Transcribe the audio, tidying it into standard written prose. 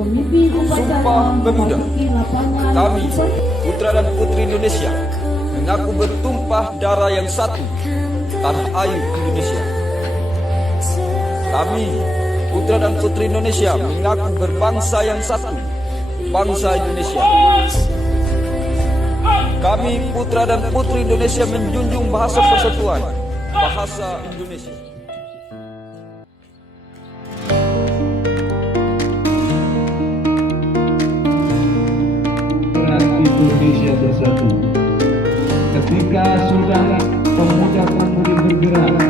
Sumpah Pemuda. Kami, putra dan putri Indonesia, mengaku bertumpah darah yang satu, tanah air Indonesia. Kami, putra dan putri Indonesia, mengaku berbangsa yang satu, bangsa Indonesia. Kami, putra dan putri Indonesia, menjunjung bahasa persatuan, bahasa Indonesia. Indonesia bersatu. Ketika sudah pemuda-pemudi bergerak